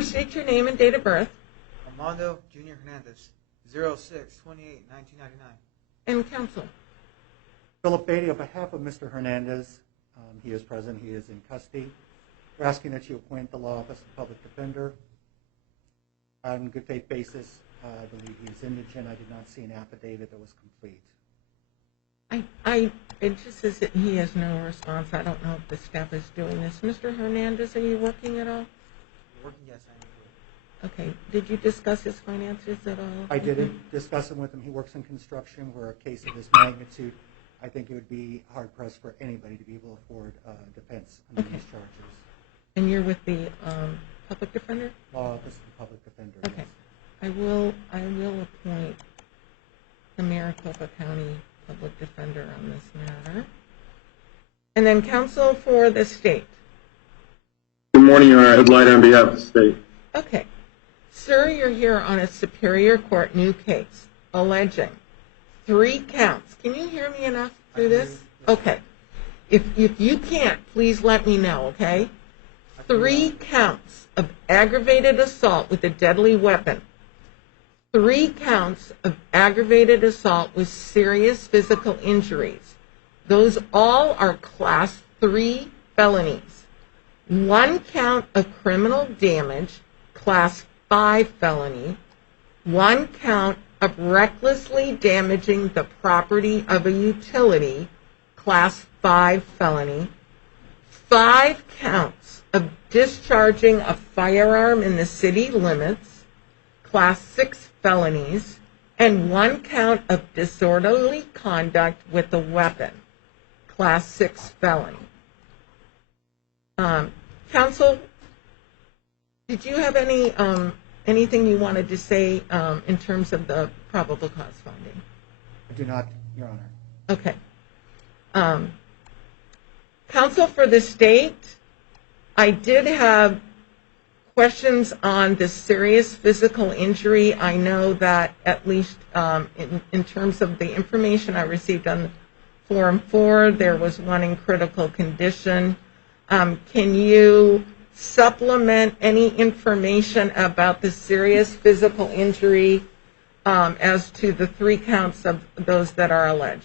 Sir, state your name and date of birth. Armando Jr. Hernandez, 06/28/1999. And counsel. Philip Beatty, on behalf of Mr. Hernandez, he is present, he is in custody. We're asking that you appoint the law office of public defender. On good faith basis, I believe he is indigent. I did not see an affidavit that was complete. It just says that he has no response. I don't know if the staff is doing this. Mr. Hernandez, are you working at all? Working, yes, I am. Okay. Did you discuss his finances at all? I didn't discuss them with him. He works in construction. Where a case of this magnitude, I think it would be hard pressed for anybody to be able to afford defense under these charges. And you're with the public defender? Law office of the public defender. Okay. Yes. I will appoint the Maricopa County public defender on this matter. And then counsel for the state. Good morning, Your Honor. Ed Light on behalf of the state. Okay. Sir, you're here on a Superior Court new case alleging 3 counts. Can you hear me enough through this? Okay. If you can't, please let me know, okay? 3 counts of aggravated assault with a deadly weapon. 3 counts of aggravated assault with serious physical injuries. Those all are class 3 felonies. 1 count of criminal damage, class 5 felony. 1 count of recklessly damaging the property of a utility, class 5 felony. 5 counts of discharging a firearm in the city limits, class 6 felonies, and 1 count of disorderly conduct with a weapon, class 6 felony. Counsel, did you have anything you wanted to say in terms of the probable cause finding? I do not, Your Honor. Okay. Counsel for the state, I did have questions on the serious physical injury. I know that at least in terms of the information I received on Form 4, there was 1 in critical condition. Can you supplement any information about the serious physical injury as to the 3 counts of those that are alleged?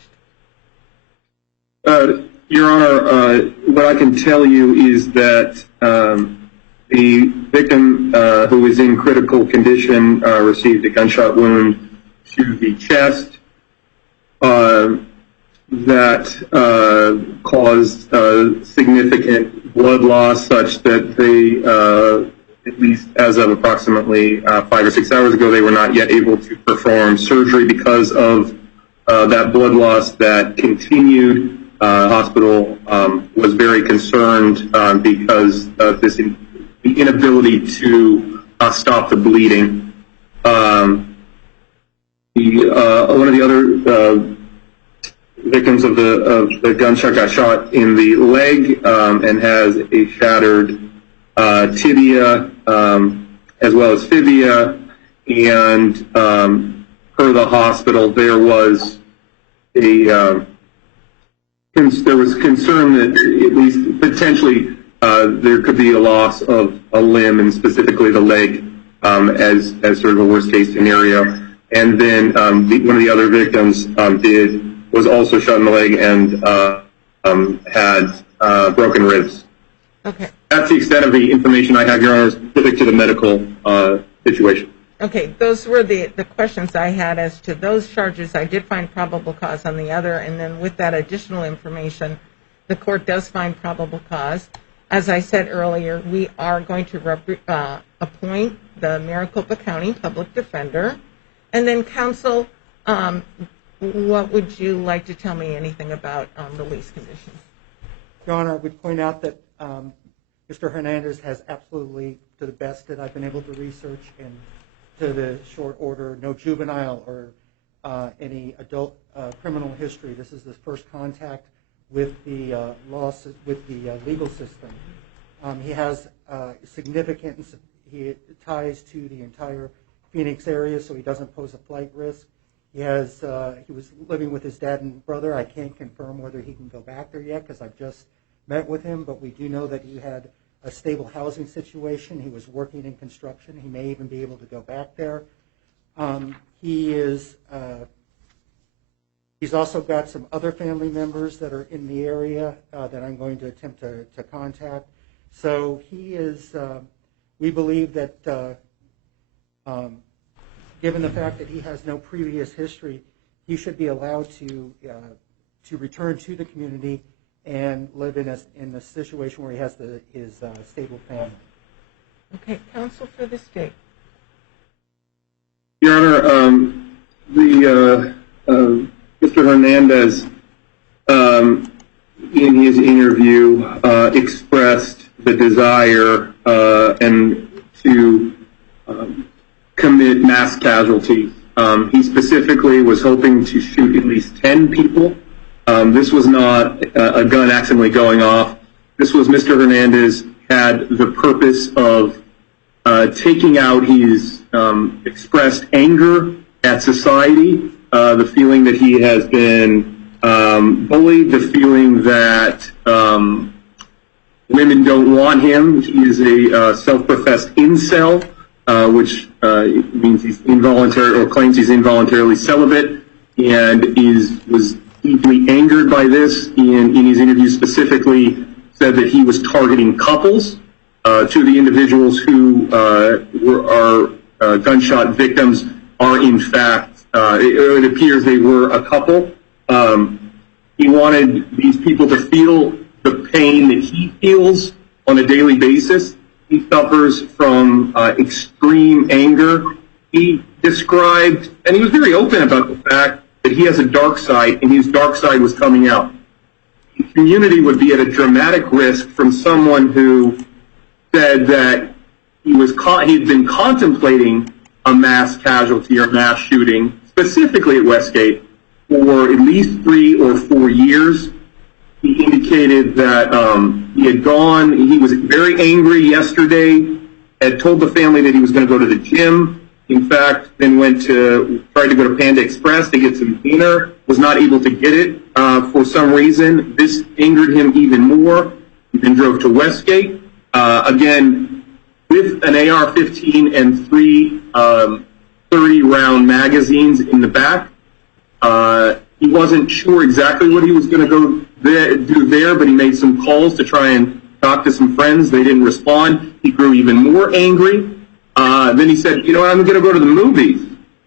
Your Honor, what I can tell you is that the victim who is in critical condition received a gunshot wound to the chest that caused significant blood loss, such that they, at least as of approximately 5 or 6 hours ago, they were not yet able to perform surgery because of that blood loss that continued. Hospital was very concerned because of the inability to stop the bleeding. One of the other victims of the gunshot got shot in the leg and has a shattered tibia as well as fibia. And per the hospital, there was concern that at least potentially there could be a loss of a limb, and specifically the leg, as sort of a worst case scenario. And then one of the other victims was also shot in the leg and had broken ribs. Okay. That's the extent of the information I have, Your Honor, specific to the medical situation. Okay, those were the questions I had as to those charges. I did find probable cause on the other, and then with that additional information, the court does find probable cause. As I said earlier, we are going to appoint the Maricopa County Public Defender. And then, counsel, what would you like to tell me anything about release conditions? Your Honor, I would point out that Mr. Hernandez has absolutely, to the best that I've been able to research and to the short order, no juvenile or any adult criminal history. This is his first contact with the legal system. He has significant ties to the entire Phoenix area, so he doesn't pose a flight risk. He was living with his dad and brother. I can't confirm whether he can go back there yet because I've just met with him, but we do know that he had a stable housing situation. He was working in construction. He may even be able to go back there. He's also got some other family members that are in the area that I'm going to attempt to contact. So he is, we believe that given the fact that he has no previous history, he should be allowed to return to the community and live in a situation where he has his stable family. Okay, counsel for the state. Your Honor, Mr. Hernandez, in his interview, expressed the desire and to commit mass casualties. He specifically was hoping to shoot at least 10 people. This was not a gun accidentally going off. This was Mr. Hernandez had the purpose of taking out his expressed anger at society, the feeling that he has been bullied, the feeling that women don't want him. He is a self-professed incel, which means he's involuntary or claims he's involuntarily celibate, and was deeply angered by this. In his interview specifically said that he was targeting couples. To the individuals who are gunshot victims are in fact, it appears they were a couple. He wanted these people to feel the pain that he feels on a daily basis. He suffers from extreme anger. He described, and he was very open about the fact that he has a dark side, and his dark side was coming out. The community would be at a dramatic risk from someone who said that he had been contemplating a mass casualty or mass shooting, specifically at Westgate, for at least 3 or 4 years. He indicated that he was very angry yesterday, had told the family that he was going to go to the gym. In fact, then tried to go to Panda Express to get some dinner, was not able to get it for some reason. This angered him even more. He then drove to Westgate. Again, with an AR-15 and 3 30-round magazines in the back. He wasn't sure exactly what he was going to go do there, but he made some calls to try and talk to some friends. They didn't respond. He grew even more angry. Then he said, I'm going to go to the movies.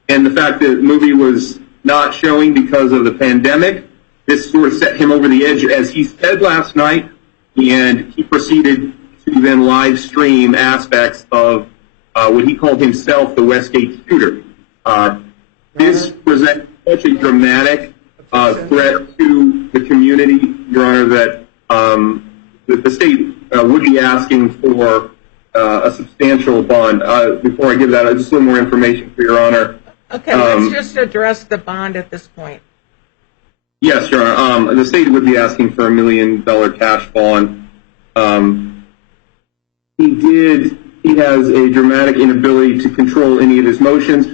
And the fact that the movie was not showing because of the pandemic, this sort of set him over the edge, as he said last night, and he proceeded to then live stream aspects of what he called himself the Westgate shooter. This presents such a dramatic threat to the community, Your Honor, that the state would be asking for a substantial bond. Before I give that, just a little more information for Your Honor. Okay, let's just address the bond at this point. Yes, Your Honor. The state would be asking for $1 million cash bond. He has a dramatic inability to control any of his motions.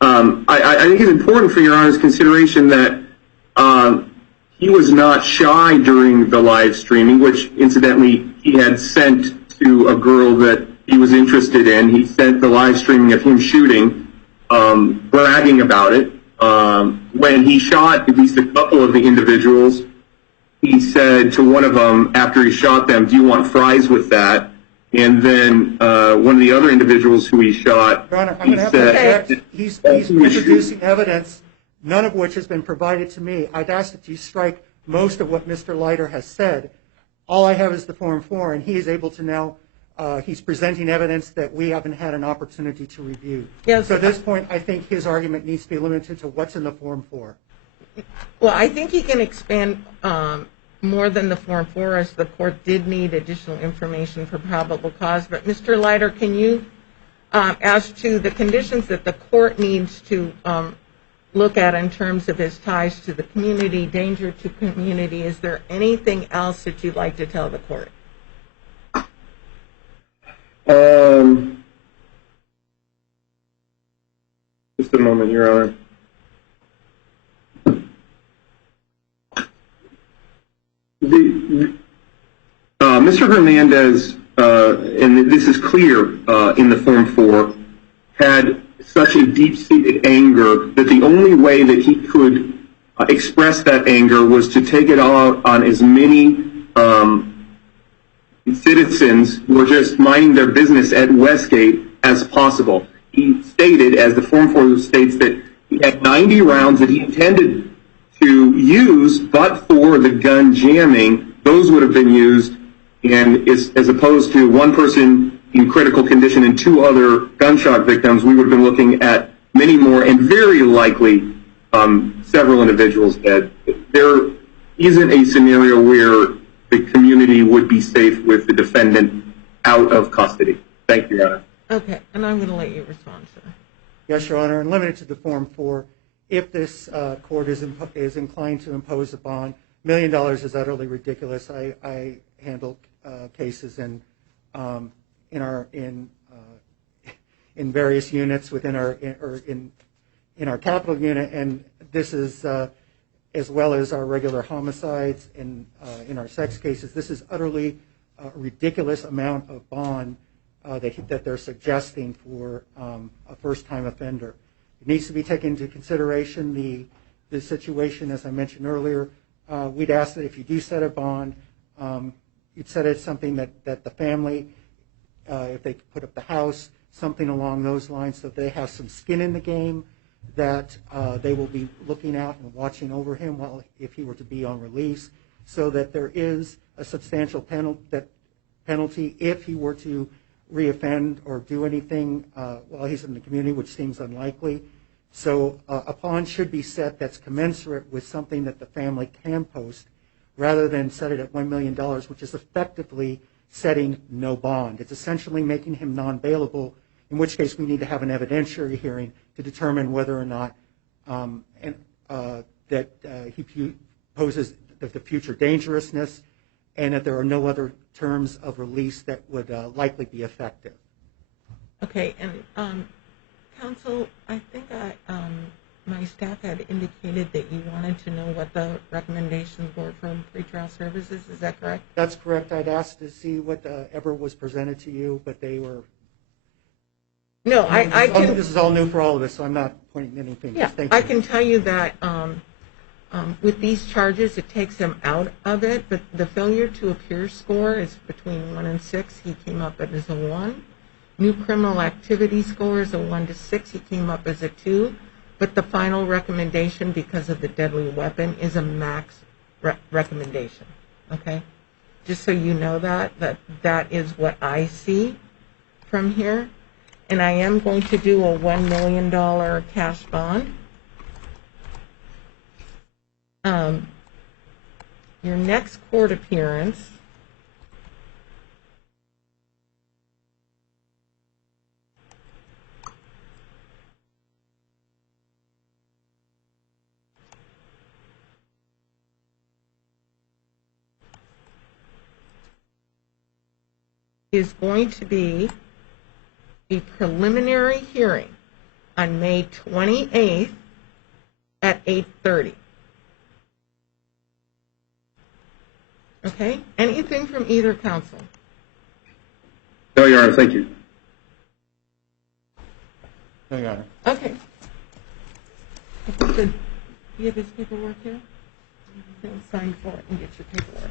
I think it's important for Your Honor's consideration that he was not shy during the live streaming, which incidentally he had sent to a girl that he was interested in. He sent the live streaming of him shooting, bragging about it. When he shot at least a couple of the individuals, he said to one of them after he shot them, "Do you want fries with that?" And then one of the other individuals who he shot, Your Honor, I'm going to have to object. He's introducing evidence, none of which has been provided to me. I'd ask that you strike most of what Mr. Leiter has said. All I have is the Form 4, and he is able to now, he's presenting evidence that we haven't had an opportunity to review. Yes. So at this point, I think his argument needs to be limited to what's in the Form 4. Well, I think he can expand more than the Form 4, as the court did need additional information for probable cause. But Mr. Leiter, can you, as to the conditions that the court needs to look at in terms of his ties to the community, danger to community, is there anything else that you'd like to tell the court? Just a moment, Your Honor. Mr. Hernandez and this is clear in the Form 4, had such a deep-seated anger that the only way that he could express that anger was to take it out on as many citizens who were just minding their business at Westgate as possible. He stated, as the Form 4 states, that he had 90 rounds that he intended to use, but for the gun jamming, those would have been used, and as opposed to one person in critical condition and 2 other gunshot victims, we would have been looking at many more, and very likely several individuals dead. There isn't a scenario where the community would be safe with the defendant out of custody. Thank you, Your Honor. Okay, and I'm going to let you respond, sir. Yes, Your Honor, and limited to the Form 4, if this court is inclined to impose a bond, $1 million is utterly ridiculous. I handle cases in various units within our capital unit, and this is as well as our regular homicides in our sex cases. This is utterly a ridiculous amount of bond that they're suggesting for a first-time offender. It needs to be taken into consideration the situation, as I mentioned earlier. We'd ask that if you do set a bond, you'd set it something that the family, if they put up the house, something along those lines, so they have some skin in the game, that they will be looking out and watching over him if he were to be on release, so that there is a substantial penalty if he were to reoffend or do anything while he's in the community, which seems unlikely. So a bond should be set that's commensurate with something that the family can post, rather than set it at $1 million, which is effectively setting no bond. It's essentially making him non-bailable, in which case we need to have an evidentiary hearing to determine whether or not that he poses the future dangerousness, and that there are no other terms of release that would likely be effective. Okay, and counsel, I think my staff had indicated that you wanted to know what the recommendations were from pretrial services. Is that correct? That's correct. I'd asked to see what ever was presented to you, but they were... No, This is all new for all of us, so I'm not pointing anything. Yeah, I can tell you that with these charges, it takes him out of it, but the failure to appear score is between 1 and 6. He came up as a 1. New criminal activity score is a 1 to 6. He came up as a 2. But the final recommendation, because of the deadly weapon, is a max recommendation. Okay? Just so you know that is what I see from here. And I am going to do a $1 million cash bond. Your next court appearance is going to be a preliminary hearing on May 28th at 8:30. Okay? Anything from either counsel? No, Your Honor, thank you. No, Your Honor. Okay. Do you have his paperwork here? You can sign for it and get your paperwork.